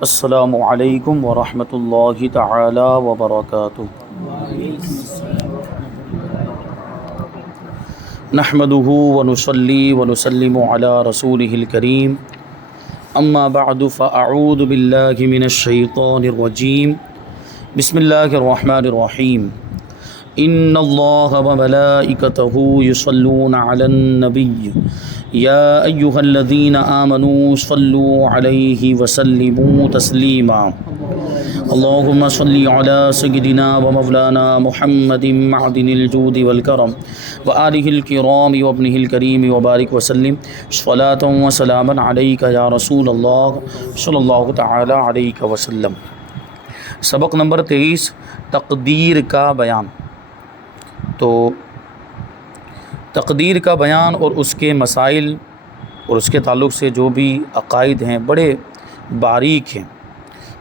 السلام علیکم ورحمۃ اللہ تعالی وبرکاتہ۔ نحمده ونصلی ونسلم علی رسوله الکریم، اما بعد فاعوذ باللہ من الشیطان الرجیم، بسم اللہ الرحمن الرحیم۔ ان اللہ وملائکتہ یصلون علی النبی یا ایہا الذین آمنوا صلوا علیہ وسلموا تسلیما۔ اللہم صلی علی سیدنا ومولانا محمد معدن الجود والکرم وآلہ الکرام وابنہ الکریم وبارک وسلم صلاۃ وسلاما علیک یا رسول اللہ صلی اللہ تعالی علیہ وسلم۔ سبق نمبر 23، تقدیر کا بیان۔ تو تقدیر کا بیان اور اس کے مسائل اور اس کے تعلق سے جو بھی عقائد ہیں بڑے باریک ہیں،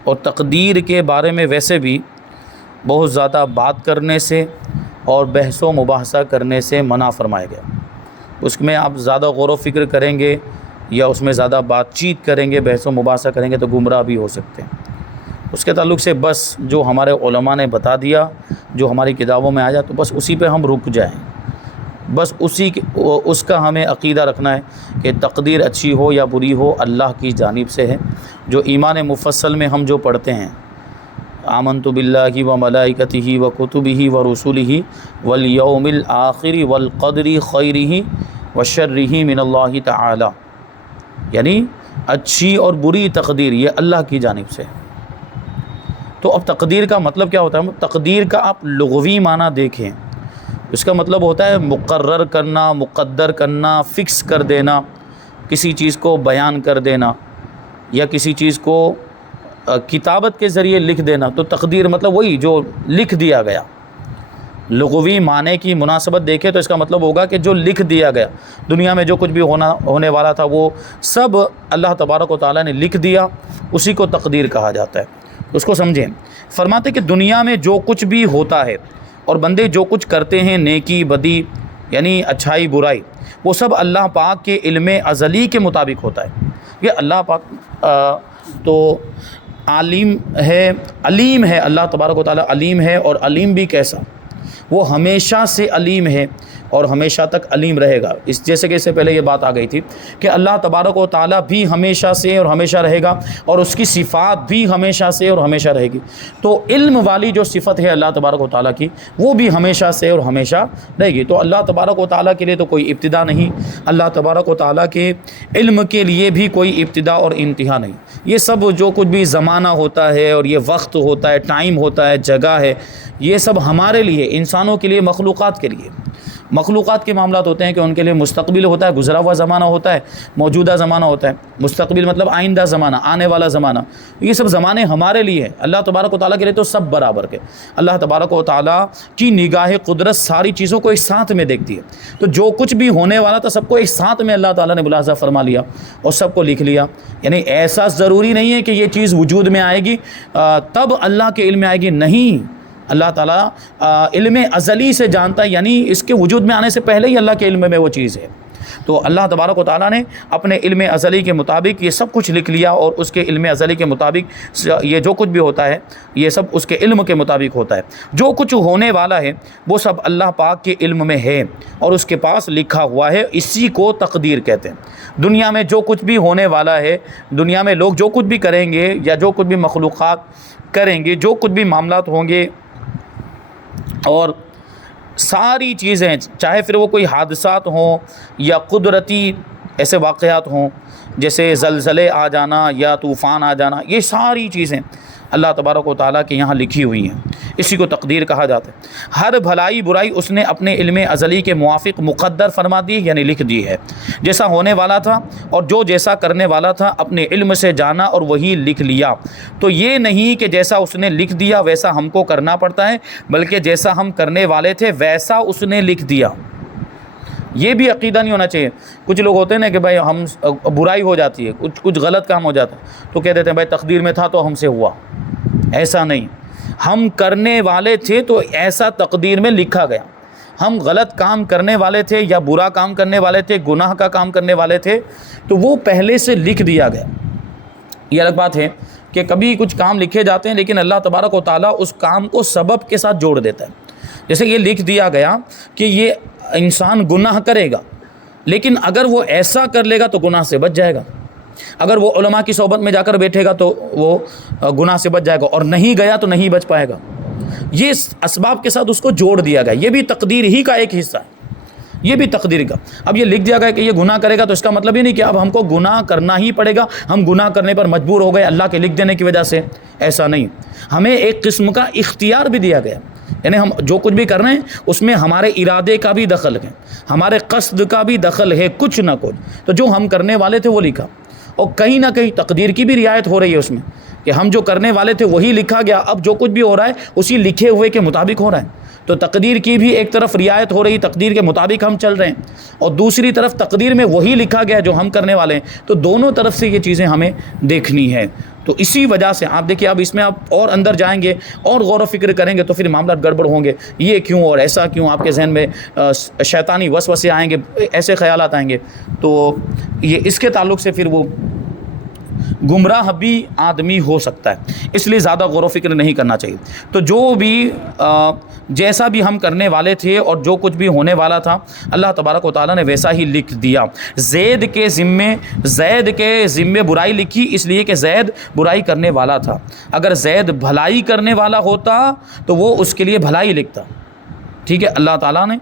اور تقدیر کے بارے میں ویسے بھی بہت زیادہ بات کرنے سے اور بحث و مباحثہ کرنے سے منع فرمایا گیا۔ اس میں آپ زیادہ غور و فکر کریں گے یا اس میں زیادہ بات چیت کریں گے، بحث و مباحثہ کریں گے تو گمراہ بھی ہو سکتے ہیں۔ اس کے تعلق سے بس جو ہمارے علماء نے بتا دیا، جو ہماری کتابوں میں آیا، تو بس اسی پہ ہم رک جائیں۔ بس اس کا ہمیں عقیدہ رکھنا ہے کہ تقدیر اچھی ہو یا بری ہو اللہ کی جانب سے ہے۔ جو ایمان مفصل میں ہم جو پڑھتے ہیں، آمنت باللہ و ملائکتہ و کتبہ و رسلہ والیوم الآخر والقدر خیرہ و شرہ من اللہ تعالی، یعنی اچھی اور بری تقدیر یہ اللہ کی جانب سے ہے۔ تو اب تقدیر کا مطلب کیا ہوتا ہے؟ تقدیر کا آپ لغوی معنی دیکھیں، اس کا مطلب ہوتا ہے مقرر کرنا، مقدر کرنا، فکس کر دینا، کسی چیز کو بیان کر دینا یا کسی چیز کو کتابت کے ذریعے لکھ دینا۔ تو تقدیر مطلب وہی جو لکھ دیا گیا۔ لغوی معنی کی مناسبت دیکھیں تو اس کا مطلب ہوگا کہ جو لکھ دیا گیا، دنیا میں جو کچھ بھی ہونے والا تھا وہ سب اللہ تبارک و تعالیٰ نے لکھ دیا، اسی کو تقدیر کہا جاتا ہے۔ اس کو سمجھیں۔ فرماتے کہ دنیا میں جو کچھ بھی ہوتا ہے اور بندے جو کچھ کرتے ہیں، نیکی بدی یعنی اچھائی برائی، وہ سب اللہ پاک کے علم ازلی کے مطابق ہوتا ہے۔ یہ اللہ پاک تو علیم ہے، اللہ تبارک و تعالیٰ علیم ہے، اور علیم بھی کیسا؟ وہ ہمیشہ سے علیم ہے اور ہمیشہ تک علیم رہے گا۔ اس جیسے کہ اس سے پہلے یہ بات آ گئی تھی کہ اللہ تبارک و تعالیٰ بھی ہمیشہ سے اور ہمیشہ رہے گا، اور اس کی صفات بھی ہمیشہ سے اور ہمیشہ رہے گی۔ تو علم والی جو صفت ہے اللہ تبارک و تعالیٰ کی، وہ بھی ہمیشہ سے اور ہمیشہ رہے گی۔ تو اللہ تبارک و تعالیٰ کے لیے تو کوئی ابتدا نہیں، اللہ تبارک و تعالیٰ کے علم کے لیے بھی کوئی ابتدا اور انتہا نہیں۔ یہ سب جو کچھ بھی زمانہ ہوتا ہے اور یہ وقت ہوتا ہے، ٹائم ہوتا ہے، جگہ ہے، یہ سب ہمارے لیے، انسانوں کے لیے، مخلوقات کے لیے۔ مخلوقات کے معاملات ہوتے ہیں کہ ان کے لیے مستقبل ہوتا ہے، گزرا ہوا زمانہ ہوتا ہے، موجودہ زمانہ ہوتا ہے۔ مستقبل مطلب آئندہ زمانہ، آنے والا زمانہ۔ یہ سب زمانے ہمارے لیے ہیں، اللہ تبارک و تعالیٰ کے لیے تو سب برابر کے۔ اللہ تبارک و تعالیٰ کی نگاہ قدرت ساری چیزوں کو ایک ساتھ میں دیکھتی ہے۔ تو جو کچھ بھی ہونے والا تھا سب کو ایک ساتھ میں اللہ تعالیٰ نے ملاحظہ فرما لیا اور سب کو لکھ لیا۔ یعنی ایسا ضروری نہیں ہے کہ یہ چیز وجود میں آئے گی تب اللہ کے علم میں آئے گی، نہیں۔ اللہ تعالیٰ علم ازلی سے جانتا ہے، یعنی اس کے وجود میں آنے سے پہلے ہی اللہ کے علم میں وہ چیز ہے۔ تو اللہ تبارک و تعالیٰ نے اپنے علم ازلی کے مطابق یہ سب کچھ لکھ لیا، اور اس کے علم ازلی کے مطابق یہ جو کچھ بھی ہوتا ہے یہ سب اس کے علم کے مطابق ہوتا ہے۔ جو کچھ ہونے والا ہے وہ سب اللہ پاک کے علم میں ہے اور اس کے پاس لکھا ہوا ہے، اسی کو تقدیر کہتے ہیں۔ دنیا میں جو کچھ بھی ہونے والا ہے، دنیا میں لوگ جو کچھ بھی کریں گے یا جو کچھ بھی مخلوقات کریں گے، جو کچھ بھی معاملات ہوں گے، اور ساری چیزیں، چاہے پھر وہ کوئی حادثات ہوں یا قدرتی ایسے واقعات ہوں جیسے زلزلے آ جانا یا طوفان آ جانا، یہ ساری چیزیں اللہ تبارک و تعالیٰ کے یہاں لکھی ہوئی ہیں، اسی کو تقدیر کہا جاتا ہے۔ ہر بھلائی برائی اس نے اپنے علم ازلی کے موافق مقدر فرما دی، یعنی لکھ دی ہے۔ جیسا ہونے والا تھا اور جو جیسا کرنے والا تھا اپنے علم سے جانا اور وہی لکھ لیا۔ تو یہ نہیں کہ جیسا اس نے لکھ دیا ویسا ہم کو کرنا پڑتا ہے، بلکہ جیسا ہم کرنے والے تھے ویسا اس نے لکھ دیا۔ یہ بھی عقیدہ نہیں ہونا چاہیے۔ کچھ لوگ ہوتے ہیں نا کہ بھائی ہم برائی ہو جاتی ہے، کچھ غلط کام ہو جاتا ہے تو کہہ دیتے ہیں بھائی تقدیر میں تھا تو ہم سے ہوا۔ ایسا نہیں، ہم کرنے والے تھے تو ایسا تقدیر میں لکھا گیا۔ ہم غلط کام کرنے والے تھے یا برا کام کرنے والے تھے، گناہ کا کام کرنے والے تھے، تو وہ پہلے سے لکھ دیا گیا۔ یہ الگ بات ہے کہ کبھی کچھ کام لکھے جاتے ہیں لیکن اللہ تبارک و تعالیٰ اس کام کو سبب کے ساتھ جوڑ دیتا ہے. جیسے یہ لکھ دیا گیا کہ یہ انسان گناہ کرے گا، لیکن اگر وہ ایسا کر لے گا تو گناہ سے بچ جائے گا. اگر وہ علماء کی صحبت میں جا کر بیٹھے گا تو وہ گناہ سے بچ جائے گا، اور نہیں گیا تو نہیں بچ پائے گا. یہ اسباب کے ساتھ اس کو جوڑ دیا گیا. یہ بھی تقدیر ہی کا ایک حصہ ہے، یہ بھی تقدیر کا. اب یہ لکھ دیا گیا کہ یہ گناہ کرے گا تو اس کا مطلب یہ نہیں کہ اب ہم کو گناہ کرنا ہی پڑے گا، ہم گناہ کرنے پر مجبور ہو گئے اللہ کے لکھ دینے کی وجہ سے. ایسا نہیں، ہمیں ایک قسم کا اختیار بھی دیا گیا. یعنی ہم جو کچھ بھی کر رہے ہیں اس میں ہمارے ارادے کا بھی دخل ہے، ہمارے قصد کا بھی دخل ہے، کچھ نہ کچھ. تو جو ہم کرنے والے تھے وہ لکھا، اور کہیں نہ کہیں تقدیر کی بھی رعایت ہو رہی ہے اس میں کہ ہم جو کرنے والے تھے وہی لکھا گیا. اب جو کچھ بھی ہو رہا ہے اسی لکھے ہوئے کے مطابق ہو رہا ہے. تو تقدیر کی بھی ایک طرف رعایت ہو رہی، تقدیر کے مطابق ہم چل رہے ہیں، اور دوسری طرف تقدیر میں وہی لکھا گیا جو ہم کرنے والے ہیں. تو دونوں طرف سے یہ چیزیں ہمیں دیکھنی ہے. تو اسی وجہ سے آپ دیکھیے، اب اس میں آپ اور اندر جائیں گے اور غور و فکر کریں گے تو پھر معاملات گڑبڑ ہوں گے. یہ کیوں اور ایسا کیوں، آپ کے ذہن میں شیطانی وسوسے آئیں گے، ایسے خیالات آئیں گے. تو یہ اس کے تعلق سے پھر وہ گمراہ بھی آدمی ہو سکتا ہے. اس لیے زیادہ غور و فکر نہیں کرنا چاہیے. تو جو بھی جیسا بھی ہم کرنے والے تھے اور جو کچھ بھی ہونے والا تھا اللہ تبارک و تعالیٰ نے ویسا ہی لکھ دیا. زید کے ذمے برائی لکھی اس لیے کہ زید برائی کرنے والا تھا. اگر زید بھلائی کرنے والا ہوتا تو وہ اس کے لیے بھلائی لکھتا. ٹھیک ہے، اللہ تعالیٰ نے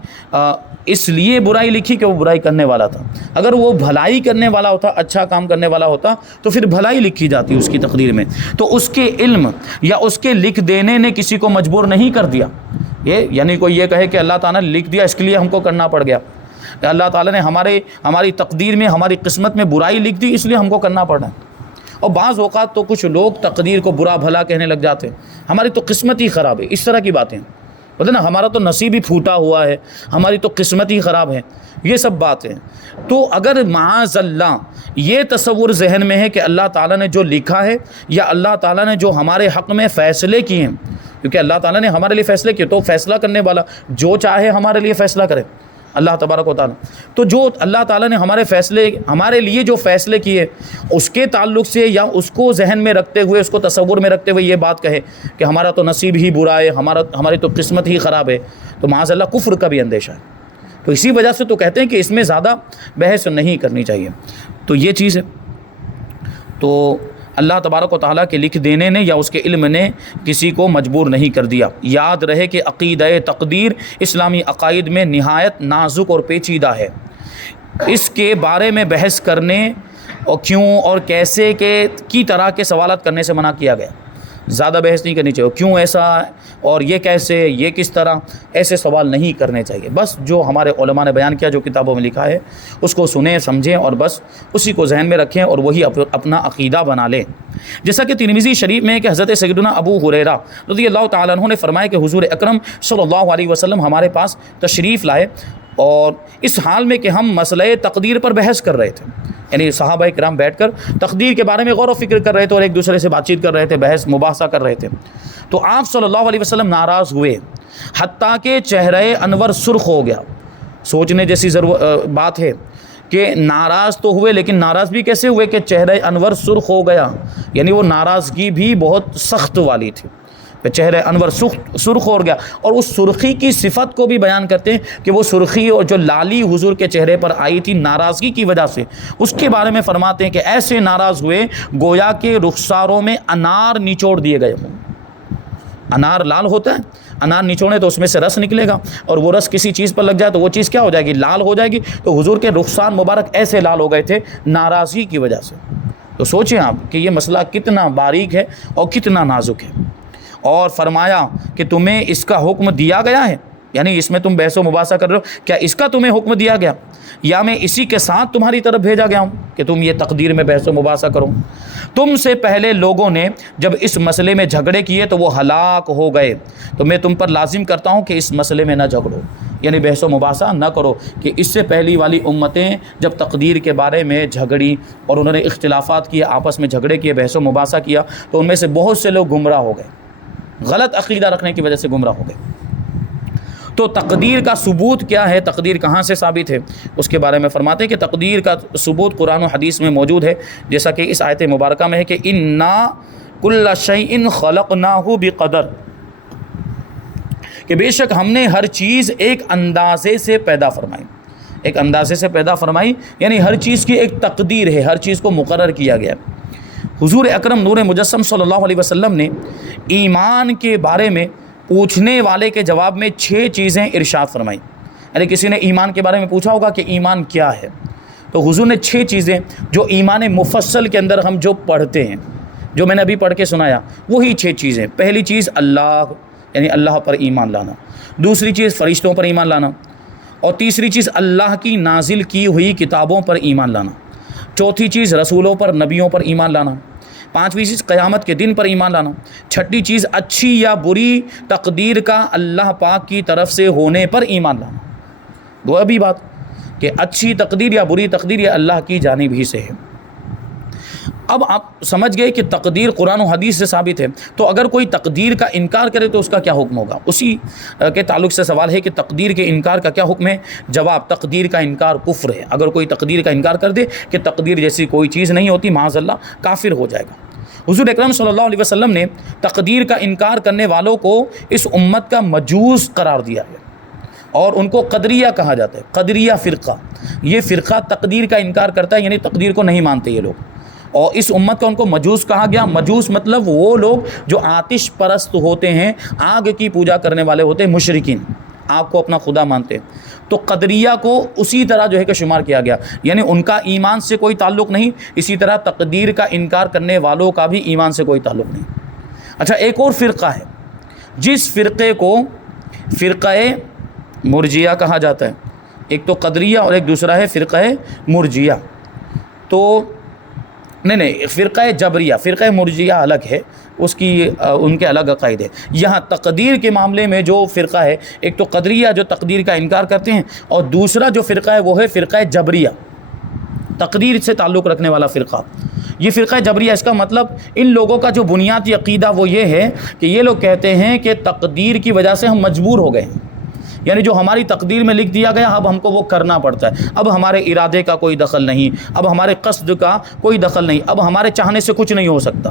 اس لیے برائی لکھی کہ وہ برائی کرنے والا تھا. اگر وہ بھلائی کرنے والا ہوتا، اچھا کام کرنے والا ہوتا تو پھر بھلائی لکھی جاتی اس کی تقدیر میں. تو اس کے علم یا اس کے لکھ دینے نے کسی کو مجبور نہیں کر دیا. یہ یعنی کوئی یہ کہے کہ اللہ تعالیٰ نے لکھ دیا اس کے لیے ہم کو کرنا پڑ گیا. اللہ تعالیٰ نے ہماری تقدیر میں، ہماری قسمت میں برائی لکھ دی اس لیے ہم کو کرنا پڑ رہا ہے. اور بعض اوقات تو کچھ لوگ تقدیر کو برا بھلا کہنے لگ جاتے ہیں، ہماری تو قسمت ہی خراب ہے. اس طرح کی باتیں بولتے نا، ہمارا تو نصیب ہی پھوٹا ہوا ہے، ہماری تو قسمت ہی خراب ہے. یہ سب باتیں. تو اگر معاذ اللہ یہ تصور ذہن میں ہے کہ اللہ تعالیٰ نے جو لکھا ہے یا اللہ تعالیٰ نے جو ہمارے حق میں فیصلے کیے ہیں، کیونکہ اللہ تعالیٰ نے ہمارے لیے فیصلے کیے تو فیصلہ کرنے والا جو چاہے ہمارے لیے فیصلہ کرے اللہ تبارک و تعالیٰ. تو جو اللہ تعالیٰ نے ہمارے لیے جو فیصلے کیے اس کے تعلق سے یا اس کو ذہن میں رکھتے ہوئے، اس کو تصور میں رکھتے ہوئے یہ بات کہے کہ ہمارا تو نصیب ہی برا ہے، ہماری تو قسمت ہی خراب ہے، تو معاذ اللہ کفر کا بھی اندیشہ ہے. تو اسی وجہ سے تو کہتے ہیں کہ اس میں زیادہ بحث نہیں کرنی چاہیے. تو یہ چیز ہے. تو اللہ تبارک و تعالیٰ کے لکھ دینے نے یا اس کے علم نے کسی کو مجبور نہیں کر دیا. یاد رہے کہ عقیدہ تقدیر اسلامی عقائد میں نہایت نازک اور پیچیدہ ہے. اس کے بارے میں بحث کرنے اور کیوں اور کیسے کی طرح کے سوالات کرنے سے منع کیا گیا. زیادہ بحث نہیں کرنی چاہیے، کیوں ایسا اور یہ کیسے، یہ کس طرح، ایسے سوال نہیں کرنے چاہیے. بس جو ہمارے علماء نے بیان کیا، جو کتابوں میں لکھا ہے اس کو سنیں سمجھیں اور بس اسی کو ذہن میں رکھیں اور وہی اپنا عقیدہ بنا لیں. جیسا کہ ترمذی شریف میں ہے کہ حضرت سیدنا ابو ہریرہ رضی اللہ تعالیٰ عنہ نے فرمایا کہ حضور اکرم صلی اللہ علیہ وسلم ہمارے پاس تشریف لائے اور اس حال میں کہ ہم مسئلہ تقدیر پر بحث کر رہے تھے. یعنی صحابہ کرام بیٹھ کر تقدیر کے بارے میں غور و فکر کر رہے تھے اور ایک دوسرے سے بات چیت کر رہے تھے، بحث مباحثہ کر رہے تھے. تو آپ صلی اللہ علیہ وسلم ناراض ہوئے حتیٰ کہ چہرہ انور سرخ ہو گیا. سوچنے جیسی بات ہے کہ ناراض تو ہوئے، لیکن ناراض بھی کیسے ہوئے کہ چہرہ انور سرخ ہو گیا. یعنی وہ ناراضگی بھی بہت سخت والی تھی، چہرہ انور سرخ ہو گیا. اور اس سرخی کی صفت کو بھی بیان کرتے ہیں کہ وہ سرخی اور جو لالی حضور کے چہرے پر آئی تھی ناراضگی کی وجہ سے، اس کے بارے میں فرماتے ہیں کہ ایسے ناراض ہوئے گویا کہ رخساروں میں انار نچوڑ دیے گئے ہوں. انار لال ہوتا ہے، انار نچوڑے تو اس میں سے رس نکلے گا، اور وہ رس کسی چیز پر لگ جائے تو وہ چیز کیا ہو جائے گی؟ لال ہو جائے گی. تو حضور کے رخسار مبارک ایسے لال ہو گئے تھے ناراضگی کی وجہ سے. تو سوچیں آپ کہ یہ مسئلہ کتنا باریک ہے اور کتنا نازک ہے. اور فرمایا کہ تمہیں اس کا حکم دیا گیا ہے، یعنی اس میں تم بحث و مباحثہ کر رہے ہو، کیا اس کا تمہیں حکم دیا گیا یا میں اسی کے ساتھ تمہاری طرف بھیجا گیا ہوں کہ تم یہ تقدیر میں بحث و مباحثہ کرو؟ تم سے پہلے لوگوں نے جب اس مسئلے میں جھگڑے کیے تو وہ ہلاک ہو گئے، تو میں تم پر لازم کرتا ہوں کہ اس مسئلے میں نہ جھگڑو، یعنی بحث و مباحثہ نہ کرو. کہ اس سے پہلی والی امتیں جب تقدیر کے بارے میں جھگڑی اور انہوں نے اختلافات کیے، آپس میں جھگڑے کیے، بحث و مباحثہ کیا، تو ان میں سے بہت سے لوگ گمراہ ہو گئے، غلط عقیدہ رکھنے کی وجہ سے گمراہ ہو گئے. تو تقدیر کا ثبوت کیا ہے، تقدیر کہاں سے ثابت ہے، اس کے بارے میں فرماتے ہیں کہ تقدیر کا ثبوت قرآن و حدیث میں موجود ہے. جیسا کہ اس آیت مبارکہ میں ہے کہ انا کل شیء خلقناہ بقدر، کہ بے شک ہم نے ہر چیز ایک اندازے سے پیدا فرمائی، ایک اندازے سے پیدا فرمائی، یعنی ہر چیز کی ایک تقدیر ہے، ہر چیز کو مقرر کیا گیا ہے۔ حضور اکرم نور مجسم صلی اللہ علیہ وسلم نے ایمان کے بارے میں پوچھنے والے کے جواب میں 6 چیزیں ارشاد فرمائیں۔ یعنی کسی نے ایمان کے بارے میں پوچھا ہوگا کہ ایمان کیا ہے، تو حضور نے 6 چیزیں جو ایمان مفصل کے اندر ہم جو پڑھتے ہیں، جو میں نے ابھی پڑھ کے سنایا، وہی 6 چیزیں۔ پہلی چیز اللہ، یعنی اللہ پر ایمان لانا، دوسری چیز فرشتوں پر ایمان لانا، اور تیسری چیز اللہ کی نازل کی ہوئی کتابوں پر ایمان لانا، چوتھی چیز رسولوں پر، نبیوں پر ایمان لانا، پانچویں چیز قیامت کے دن پر ایمان لانا، چھٹی چیز اچھی یا بری تقدیر کا اللہ پاک کی طرف سے ہونے پر ایمان لانا۔ وہ ابھی بات کہ اچھی تقدیر یا بری تقدیر یہ اللہ کی جانب ہی سے ہے۔ اب آپ سمجھ گئے کہ تقدیر قرآن و حدیث سے ثابت ہے، تو اگر کوئی تقدیر کا انکار کرے تو اس کا کیا حکم ہوگا؟ اسی کے تعلق سے سوال ہے کہ تقدیر کے انکار کا کیا حکم ہے؟ جواب، تقدیر کا انکار کفر ہے۔ اگر کوئی تقدیر کا انکار کر دے کہ تقدیر جیسی کوئی چیز نہیں ہوتی، معاذ اللہ کافر ہو جائے گا۔ حضور اکرم صلی اللہ علیہ وسلم نے تقدیر کا انکار کرنے والوں کو اس امت کا مجوس قرار دیا ہے، اور ان کو قدریہ کہا جاتا ہے، قدریہ فرقہ۔ یہ فرقہ تقدیر کا انکار کرتا ہے، یعنی تقدیر کو نہیں مانتے یہ لوگ، اور اس امت کا ان کو مجوس کہا گیا۔ مجوس مطلب وہ لوگ جو آتش پرست ہوتے ہیں، آگ کی پوجا کرنے والے ہوتے ہیں، مشرکین، آگ کو اپنا خدا مانتے ہیں۔ تو قدریہ کو اسی طرح جو ہے کہ شمار کیا گیا، یعنی ان کا ایمان سے کوئی تعلق نہیں، اسی طرح تقدیر کا انکار کرنے والوں کا بھی ایمان سے کوئی تعلق نہیں۔ اچھا، ایک اور فرقہ ہے جس فرقے کو فرقہ مرجیہ کہا جاتا ہے۔ ایک تو قدریہ اور ایک دوسرا ہے فرقہ مرجیہ۔ تو نہیں، فرقہ جبریہ، فرقہ مرجیہ الگ ہے، اس کی ان کے الگ عقائد ہے۔ یہاں تقدیر کے معاملے میں جو فرقہ ہے، ایک تو قدریہ جو تقدیر کا انکار کرتے ہیں، اور دوسرا جو فرقہ ہے وہ ہے فرقہ جبریہ، تقدیر سے تعلق رکھنے والا فرقہ۔ یہ فرقہ جبریہ، اس کا مطلب ان لوگوں کا جو بنیادی عقیدہ وہ یہ ہے کہ یہ لوگ کہتے ہیں کہ تقدیر کی وجہ سے ہم مجبور ہو گئے ہیں، یعنی جو ہماری تقدیر میں لکھ دیا گیا اب ہم کو وہ کرنا پڑتا ہے، اب ہمارے ارادے کا کوئی دخل نہیں، اب ہمارے قصد کا کوئی دخل نہیں، اب ہمارے چاہنے سے کچھ نہیں ہو سکتا۔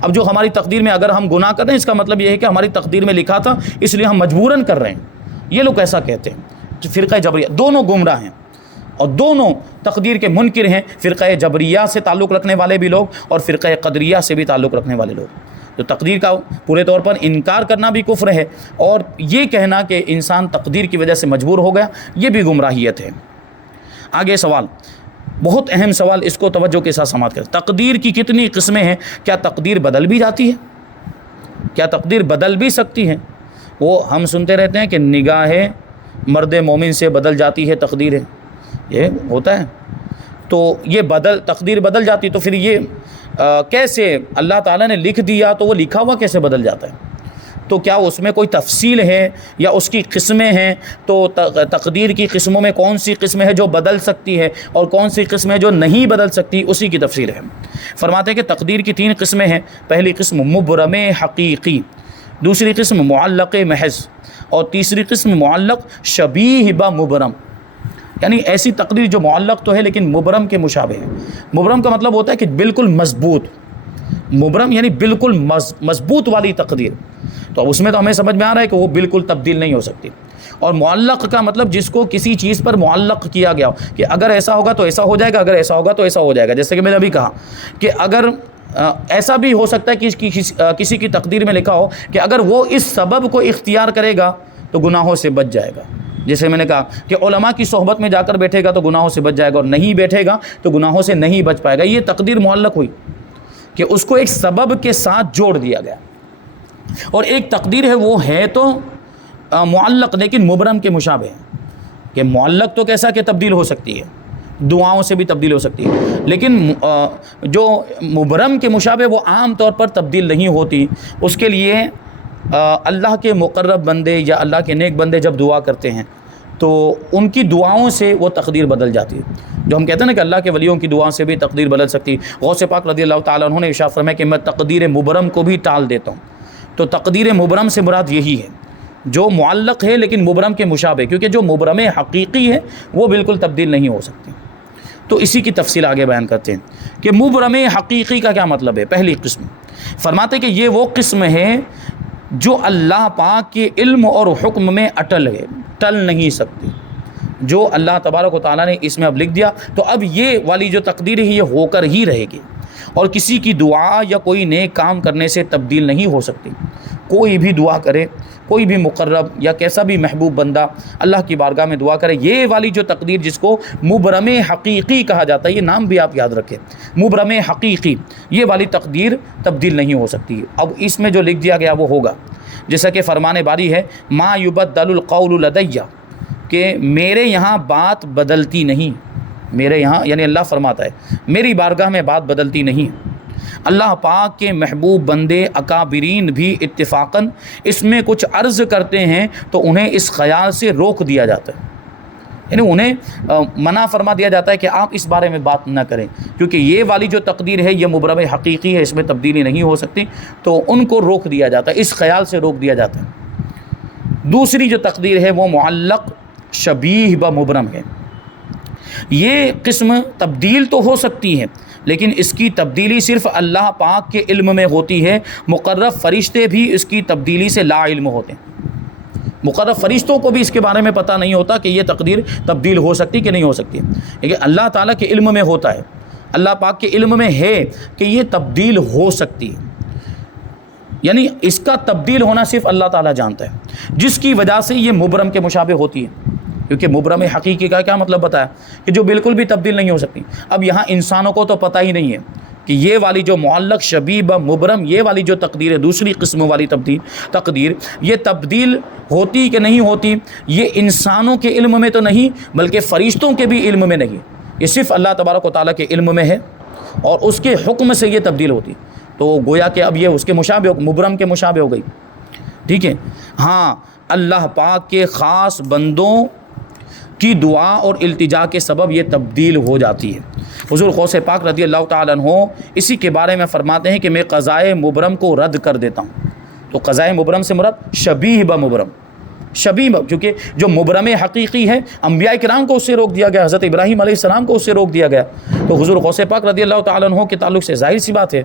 اب جو ہماری تقدیر میں اگر ہم گناہ کر رہے ہیں، اس کا مطلب یہ ہے کہ ہماری تقدیر میں لکھا تھا، اس لیے ہم مجبوراً کر رہے ہیں۔ یہ لوگ ایسا کہتے ہیں۔ فرقہ جبریہ دونوں گمراہ ہیں اور دونوں تقدیر کے منکر ہیں، فرقہ جبریہ سے تعلق رکھنے والے بھی لوگ اور فرقہ قدریہ سے بھی تعلق رکھنے والے لوگ۔ تو تقدیر کا پورے طور پر انکار کرنا بھی کفر ہے، اور یہ کہنا کہ انسان تقدیر کی وجہ سے مجبور ہو گیا، یہ بھی گمراہیت ہے۔ آگے سوال، بہت اہم سوال، اس کو توجہ کے ساتھ سماعت کریں۔ تقدیر کی کتنی قسمیں ہیں؟ کیا تقدیر بدل بھی جاتی ہے؟ کیا تقدیر بدل بھی سکتی ہے؟ وہ ہم سنتے رہتے ہیں کہ نگاہ مرد مومن سے بدل جاتی ہے تقدیر، یہ ہوتا ہے۔ تو یہ تقدیر بدل جاتی، تو پھر یہ کیسے اللہ تعالیٰ نے لکھ دیا تو وہ لکھا ہوا کیسے بدل جاتا ہے؟ تو کیا اس میں کوئی تفصیل ہے یا اس کی قسمیں ہیں؟ تو تقدیر کی قسموں میں کون سی قسم ہے جو بدل سکتی ہے اور کون سی قسم ہے جو نہیں بدل سکتی، اسی کی تفصیل ہے۔ فرماتے ہیں کہ تقدیر کی 3 قسمیں ہیں۔ پہلی قسم مبرم حقیقی، دوسری قسم معلق محض، اور تیسری قسم معلق شبیہ بمبرم، یعنی ایسی تقدیر جو معلق تو ہے لیکن مبرم کے مشابہ ہے۔ مبرم کا مطلب ہوتا ہے کہ بالکل مضبوط، مبرم یعنی بالکل مضبوط والی تقدیر، تو اس میں تو ہمیں سمجھ میں آ رہا ہے کہ وہ بالکل تبدیل نہیں ہو سکتی۔ اور معلق کا مطلب جس کو کسی چیز پر معلق کیا گیا ہو کہ اگر ایسا ہوگا تو ایسا ہو جائے گا، اگر ایسا ہوگا تو ایسا ہو جائے گا۔ جیسے کہ میں نے ابھی کہا کہ اگر ایسا بھی ہو سکتا ہے کہ کسی کی تقدیر میں لکھا ہو کہ اگر وہ اس سبب کو اختیار کرے گا تو گناہوں سے بچ جائے گا۔ جیسے میں نے کہا کہ علماء کی صحبت میں جا کر بیٹھے گا تو گناہوں سے بچ جائے گا، اور نہیں بیٹھے گا تو گناہوں سے نہیں بچ پائے گا۔ یہ تقدیر معلق ہوئی کہ اس کو ایک سبب کے ساتھ جوڑ دیا گیا۔ اور ایک تقدیر ہے وہ ہے تو معلق لیکن مبرم کے مشابہ ہے، کہ معلق تو کیسا کہ تبدیل ہو سکتی ہے، دعاؤں سے بھی تبدیل ہو سکتی ہے، لیکن جو مبرم کے مشابہ وہ عام طور پر تبدیل نہیں ہوتی۔ اس کے لیے اللہ کے مقرب بندے یا اللہ کے نیک بندے جب دعا کرتے ہیں تو ان کی دعاؤں سے وہ تقدیر بدل جاتی ہے۔ جو ہم کہتے ہیں نا کہ اللہ کے ولیوں کی دعاؤں سے بھی تقدیر بدل سکتی۔ غوث پاک رضی اللہ تعالیٰ عنہ نے ارشاد فرمایا کہ میں تقدیر مبرم کو بھی ٹال دیتا ہوں۔ تو تقدیر مبرم سے مراد یہی ہے جو معلق ہے لیکن مبرم کے مشابہ، کیونکہ جو مبرم حقیقی ہے وہ بالکل تبدیل نہیں ہو سکتی۔ تو اسی کی تفصیل آگے بیان کرتے ہیں کہ مبرم حقیقی کا کیا مطلب ہے۔ پہلی قسم فرماتے کہ یہ وہ قسم ہے جو اللہ پاک کے علم اور حکم میں اٹل ہے، ٹل نہیں سکتی۔ جو اللہ تبارک و تعالیٰ نے اس میں اب لکھ دیا تو اب یہ والی جو تقدیر ہے یہ ہو کر ہی رہے گی، اور کسی کی دعا یا کوئی نیک کام کرنے سے تبدیل نہیں ہو سکتی۔ کوئی بھی دعا کرے، کوئی بھی مقرب یا کیسا بھی محبوب بندہ اللہ کی بارگاہ میں دعا کرے، یہ والی جو تقدیر جس کو مبرم حقیقی کہا جاتا ہے، یہ نام بھی آپ یاد رکھیں، مبرم حقیقی، یہ والی تقدیر تبدیل نہیں ہو سکتی۔ اب اس میں جو لکھ دیا گیا وہ ہوگا، جیسا کہ فرمان باری ہے ما یبدل القول لدی، کہ میرے یہاں بات بدلتی نہیں، میرے یہاں یعنی اللہ فرماتا ہے میری بارگاہ میں بات بدلتی نہیں۔ اللہ پاک کے محبوب بندے اکابرین بھی اتفاقاً اس میں کچھ عرض کرتے ہیں تو انہیں اس خیال سے روک دیا جاتا ہے، یعنی انہیں منع فرما دیا جاتا ہے کہ آپ اس بارے میں بات نہ کریں، کیونکہ یہ والی جو تقدیر ہے یہ مبرم حقیقی ہے، اس میں تبدیلی نہیں ہو سکتی، تو ان کو روک دیا جاتا ہے، اس خیال سے روک دیا جاتا ہے۔ دوسری جو تقدیر ہے وہ معلق شبیہ بمبرم ہے۔ یہ قسم تبدیل تو ہو سکتی ہے، لیکن اس کی تبدیلی صرف اللہ پاک کے علم میں ہوتی ہے، مقرب فرشتے بھی اس کی تبدیلی سے لا علم ہوتے ہیں۔ مقرب فرشتوں کو بھی اس کے بارے میں پتہ نہیں ہوتا کہ یہ تقدیر تبدیل ہو سکتی کہ نہیں ہو سکتی، لیکن اللہ تعالیٰ کے علم میں ہوتا ہے، اللہ پاک کے علم میں ہے کہ یہ تبدیل ہو سکتی ہے، یعنی اس کا تبدیل ہونا صرف اللہ تعالیٰ جانتا ہے، جس کی وجہ سے یہ مبرم کے مشابہ ہوتی ہے۔ کیونکہ مبرم حقیقی کا کیا مطلب بتایا کہ جو بالکل بھی تبدیل نہیں ہو سکتی۔ اب یہاں انسانوں کو تو پتہ ہی نہیں ہے کہ یہ والی جو معلق شبیہ مبرم، یہ والی جو تقدیر ہے، دوسری قسم والی تقدیر، یہ تبدیل ہوتی کہ نہیں ہوتی، یہ انسانوں کے علم میں تو نہیں بلکہ فرشتوں کے بھی علم میں نہیں، یہ صرف اللہ تبارک و تعالیٰ کے علم میں ہے، اور اس کے حکم سے یہ تبدیل ہوتی، تو گویا کہ اب یہ اس کے مشابہ، مبرم کے مشابہ ہو گئی، ٹھیک ہے۔ ہاں، اللہ پاک کے خاص بندوں کی دعا اور التجا کے سبب یہ تبدیل ہو جاتی ہے۔ حضور غوث پاک رضی اللہ تعالیٰ عنہ اسی کے بارے میں فرماتے ہیں کہ میں قضائے مبرم کو رد کر دیتا ہوں۔ تو قضائے مبرم سے مراد شبیہ بمبرم، شبیہ، کیونکہ جو مبرم حقیقی ہے انبیاء کرام کو اس سے روک دیا گیا، حضرت ابراہیم علیہ السلام کو اس سے روک دیا گیا، تو حضور غوث پاک رضی اللہ تعالیٰ عنہ کے تعلق سے ظاہر سی بات ہے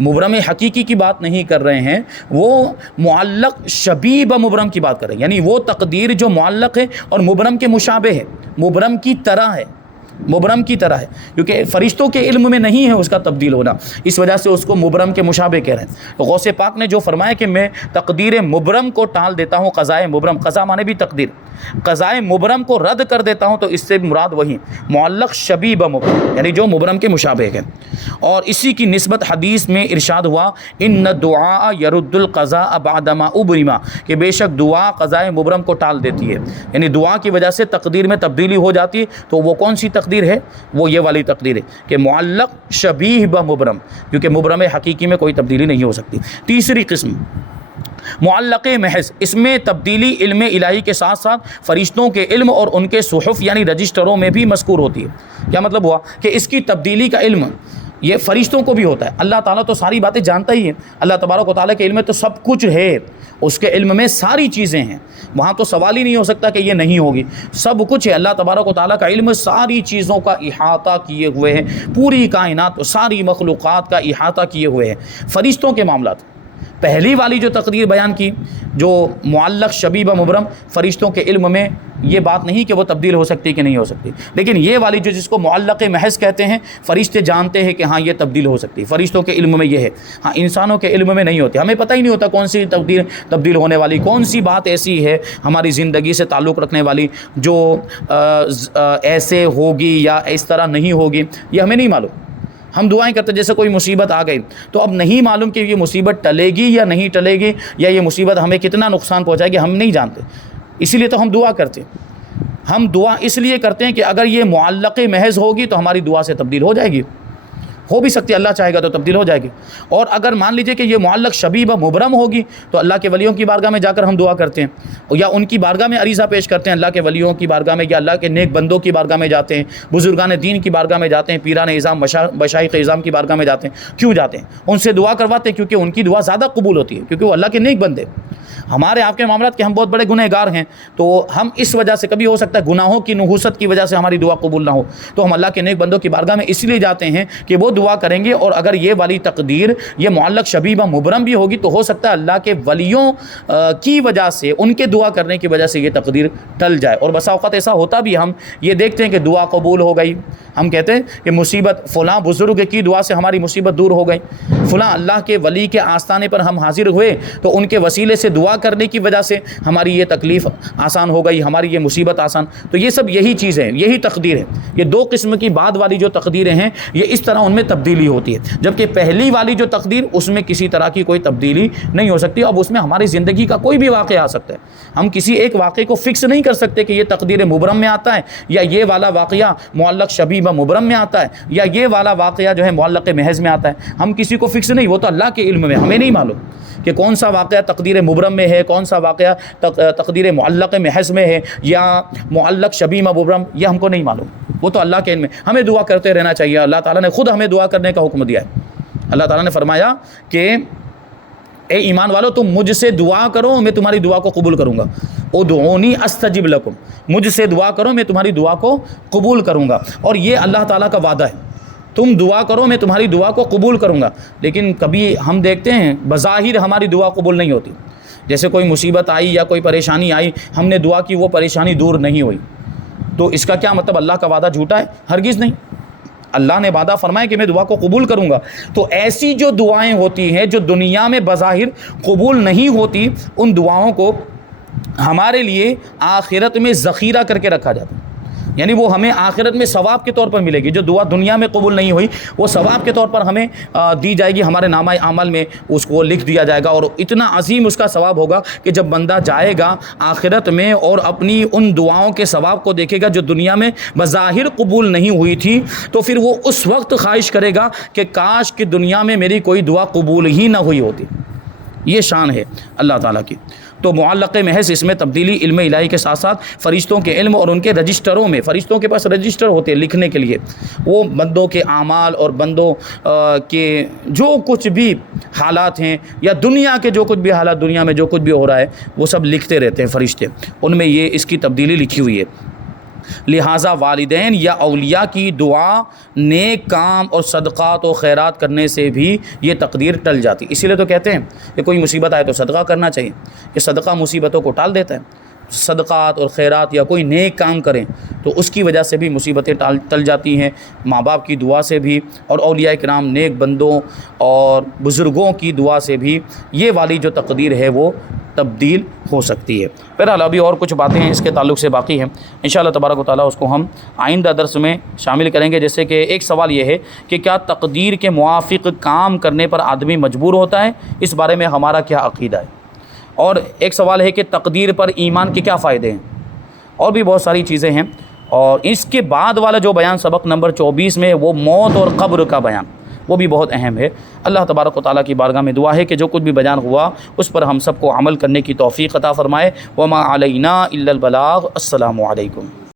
مبرم حقیقی کی بات نہیں کر رہے ہیں، وہ معلق شبیہ بمبرم کی بات کر رہے ہیں، یعنی وہ تقدیر جو معلق ہے اور مبرم کے مشابہ ہے، مبرم کی طرح ہے، مبرم کی طرح ہے، کیونکہ فرشتوں کے علم میں نہیں ہے اس کا تبدیل ہونا، اس وجہ سے اس کو مبرم کے مشابہ کہہ رہے ہیں۔ تو غوث پاک نے جو فرمایا کہ میں تقدیر مبرم کو ٹال دیتا ہوں، قضائے مبرم، قضا مانے بھی تقدیر، قضائے مبرم کو رد کر دیتا ہوں، تو اس سے مراد وہی معلق شبیہ بمبرم، یعنی جو مبرم کے مشابہ ہے۔ اور اسی کی نسبت حدیث میں ارشاد ہوا ان الدعاء يرد القضاء بعدما ابرما، کہ بے شک دعا قضائے مبرم کو ٹال دیتی ہے، یعنی دعا کی وجہ سے تقدیر میں تبدیلی ہو جاتی ہے۔ تو وہ کون سی تقدیر ہے؟ وہ یہ والی تقدیر ہے کہ معلق شبیہ بمبرم، کیونکہ مبرم حقیقی میں کوئی تبدیلی نہیں ہو سکتی۔ تیسری قسم معلق محض، اس میں تبدیلی علم الہی کے ساتھ ساتھ فرشتوں کے علم اور ان کے صحف یعنی رجسٹروں میں بھی مذکور ہوتی ہے۔ کیا مطلب ہوا کہ اس کی تبدیلی کا علم یہ فرشتوں کو بھی ہوتا ہے۔ اللہ تعالیٰ تو ساری باتیں جانتا ہی ہے، اللہ تبارک و تعالیٰ کے علم میں تو سب کچھ ہے، اس کے علم میں ساری چیزیں ہیں، وہاں تو سوال ہی نہیں ہو سکتا کہ یہ نہیں ہوگی، سب کچھ ہے۔ اللہ تبارک و تعالیٰ کا علم ساری چیزوں کا احاطہ کیے ہوئے ہیں، پوری کائنات ساری مخلوقات کا احاطہ کیے ہوئے ہیں۔ فرشتوں کے معاملات، پہلی والی جو تقدیر بیان کی جو معلق شبیہ بمبرم، فرشتوں کے علم میں یہ بات نہیں کہ وہ تبدیل ہو سکتی کہ نہیں ہو سکتی، لیکن یہ والی جو جس کو معلق محض کہتے ہیں، فرشتے جانتے ہیں کہ ہاں یہ تبدیل ہو سکتی، فرشتوں کے علم میں یہ ہے، ہاں انسانوں کے علم میں نہیں ہوتی، ہمیں پتہ ہی نہیں ہوتا کون سی تبدیل ہونے والی، کون سی بات ایسی ہے ہماری زندگی سے تعلق رکھنے والی جو ایسے ہوگی یا اس طرح نہیں ہوگی، یہ ہمیں نہیں معلوم۔ ہم دعائیں کرتے جیسے کوئی مصیبت آ گئی تو اب نہیں معلوم کہ یہ مصیبت ٹلے گی یا نہیں ٹلے گی، یا یہ مصیبت ہمیں کتنا نقصان پہنچائے گی، ہم نہیں جانتے، اسی لیے تو ہم دعا کرتے ہیں۔ ہم دعا اس لیے کرتے ہیں کہ اگر یہ معلق محض ہوگی تو ہماری دعا سے تبدیل ہو جائے گی، ہو بھی سکتی ہے، اللہ چاہے گا تو تبدیل ہو جائے گی، اور اگر مان لیجئے کہ یہ معلق شبیہ بمبرم ہوگی تو اللہ کے ولیوں کی بارگاہ میں جا کر ہم دعا کرتے ہیں، یا ان کی بارگاہ میں عریضہ پیش کرتے ہیں، اللہ کے ولیوں کی بارگاہ میں یا اللہ کے نیک بندوں کی بارگاہ میں جاتے ہیں، بزرگان دین کی بارگاہ میں جاتے ہیں، پیران اعظام مشائخ اعظام کی بارگاہ میں جاتے ہیں۔ کیوں جاتے ہیں؟ ان سے دعا کرواتے ہیں کیونکہ ان کی دعا زیادہ قبول ہوتی ہے، کیونکہ وہ اللہ کے نیک بندے۔ ہمارے آپ کے معاملات کہ ہم بہت بڑے گنہ گار ہیں، تو ہم اس وجہ سے کبھی ہو سکتا ہے گناہوں کی نحوست کی وجہ سے ہماری دعا قبول نہ ہو، تو ہم اللہ کے نیک بندوں کی بارگاہ میں اس لیے جاتے ہیں کہ وہ دعا کریں گے، اور اگر یہ والی تقدیر یہ معلق شبیہ مبرم بھی ہوگی تو ہو سکتا ہے اللہ کے ولیوں کی وجہ سے، ان کے دعا کرنے کی وجہ سے یہ تقدیر ٹل جائے۔ اور بسا اوقات ایسا ہوتا بھی، ہم یہ دیکھتے ہیں کہ دعا قبول ہو گئی، ہم کہتے ہیں کہ مصیبت فلاں بزرگ کی دعا سے ہماری مصیبت دور ہو گئی، فلاں اللہ کے ولی کے آستانے پر ہم حاضر ہوئے تو ان کے وسیلے سے دعا کرنے کی وجہ سے ہماری یہ تکلیف آسان ہو گئی، ہماری یہ مصیبت آسان۔ تو یہ سب یہی چیزیں ہیں، یہی تقدیر ہے۔ یہ دو قسم کی بعد والی جو تقدیریں ہیں یہ اس طرح ان میں تبدیلی ہوتی ہے، جبکہ پہلی والی جو تقدیر اس میں کسی طرح کی کوئی تبدیلی نہیں ہو سکتی۔ اب اس میں ہماری زندگی کا کوئی بھی واقعہ آ سکتا ہے، ہم کسی ایک واقعے کو فکس نہیں کر سکتے کہ یہ تقدیر مبرم میں آتا ہے یا یہ والا واقعہ معلق شبیہ مبرم میں آتا ہے یا یہ والا واقعہ جو ہے معلق محض میں آتا ہے، ہم کسی کو فکس نہیں، وہ تو اللہ کے علم میں، ہمیں نہیں معلوم کہ کون سا واقعہ تقدیر مبرم میں ہے، کون سا واقعہ تقدیر معلق محض میں ہے یا معلق شبیہ مبرم، یہ ہم کو نہیں معلوم، وہ تو اللہ کے علم میں۔ ہمیں دعا کرتے رہنا چاہیے، اللہ تعالیٰ نے خود ہمیں دعا کرنے کا حکم دیا ہے۔ اللہ تعالیٰ نے فرمایا کہ اے ایمان والو تم مجھ سے دعا کرو میں تمہاری دعا کو قبول کروں گا، ادعونی استجب لکم، مجھ سے دعا کرو میں تمہاری دعا کو قبول کروں گا۔ اور یہ اللہ تعالیٰ کا وعدہ ہے، تم دعا کرو میں تمہاری دعا کو قبول کروں گا۔ لیکن کبھی ہم دیکھتے ہیں بظاہر ہماری دعا قبول نہیں ہوتی، جیسے کوئی مصیبت آئی یا کوئی پریشانی آئی، ہم نے دعا کی، وہ پریشانی دور نہیں ہوئی، تو اس کا کیا مطلب اللہ کا وعدہ جھوٹا ہے؟ ہرگز نہیں، اللہ نے وعدہ فرمایا کہ میں دعا کو قبول کروں گا۔ تو ایسی جو دعائیں ہوتی ہیں جو دنیا میں بظاہر قبول نہیں ہوتی، ان دعاؤں کو ہمارے لیے آخرت میں ذخیرہ کر کے رکھا جاتا ہے، یعنی وہ ہمیں آخرت میں ثواب کے طور پر ملے گی۔ جو دعا دنیا میں قبول نہیں ہوئی وہ ثواب کے طور پر ہمیں دی جائے گی، ہمارے نامہ اعمال میں اس کو لکھ دیا جائے گا، اور اتنا عظیم اس کا ثواب ہوگا کہ جب بندہ جائے گا آخرت میں اور اپنی ان دعاؤں کے ثواب کو دیکھے گا جو دنیا میں بظاہر قبول نہیں ہوئی تھی، تو پھر وہ اس وقت خواہش کرے گا کہ کاش کہ دنیا میں میری کوئی دعا قبول ہی نہ ہوئی ہوتی۔ یہ شان ہے اللہ تعالیٰ کی۔ تو معلق محض اس میں تبدیلی علم الہی کے ساتھ ساتھ فرشتوں کے علم اور ان کے رجسٹروں میں، فرشتوں کے پاس رجسٹر ہوتے ہیں لکھنے کے لیے، وہ بندوں کے اعمال اور بندوں کے جو کچھ بھی حالات ہیں یا دنیا کے جو کچھ بھی حالات، دنیا میں جو کچھ بھی ہو رہا ہے وہ سب لکھتے رہتے ہیں فرشتے، ان میں یہ اس کی تبدیلی لکھی ہوئی ہے۔ لہٰذا والدین یا اولیاء کی دعا، نیک کام اور صدقات و خیرات کرنے سے بھی یہ تقدیر ٹل جاتی۔ اسی لیے تو کہتے ہیں کہ کوئی مصیبت آئے تو صدقہ کرنا چاہیے، کہ صدقہ مصیبتوں کو ٹال دیتا ہے۔ صدقات اور خیرات یا کوئی نیک کام کریں تو اس کی وجہ سے بھی مصیبتیں ٹل جاتی ہیں، ماں باپ کی دعا سے بھی، اور اولیاء کرام نیک بندوں اور بزرگوں کی دعا سے بھی یہ والی جو تقدیر ہے وہ تبدیل ہو سکتی ہے۔ بہرحال ابھی اور کچھ باتیں ہیں اس کے تعلق سے باقی ہیں، انشاءاللہ تبارک و تعالیٰ اس کو ہم آئندہ درس میں شامل کریں گے۔ جیسے کہ ایک سوال یہ ہے کہ کیا تقدیر کے موافق کام کرنے پر آدمی مجبور ہوتا ہے؟ اس بارے میں ہمارا کیا عقیدہ ہے؟ اور ایک سوال ہے کہ تقدیر پر ایمان کے کیا فائدے ہیں؟ اور بھی بہت ساری چیزیں ہیں۔ اور اس کے بعد والا جو بیان سبق نمبر 24 میں، وہ موت اور قبر کا بیان، وہ بھی بہت اہم ہے۔ اللہ تبارک و تعالیٰ کی بارگاہ میں دعا ہے کہ جو کچھ بھی بیان ہوا اس پر ہم سب کو عمل کرنے کی توفیق عطا فرمائے۔ وما علینا الا البلاغ۔ السلام علیکم۔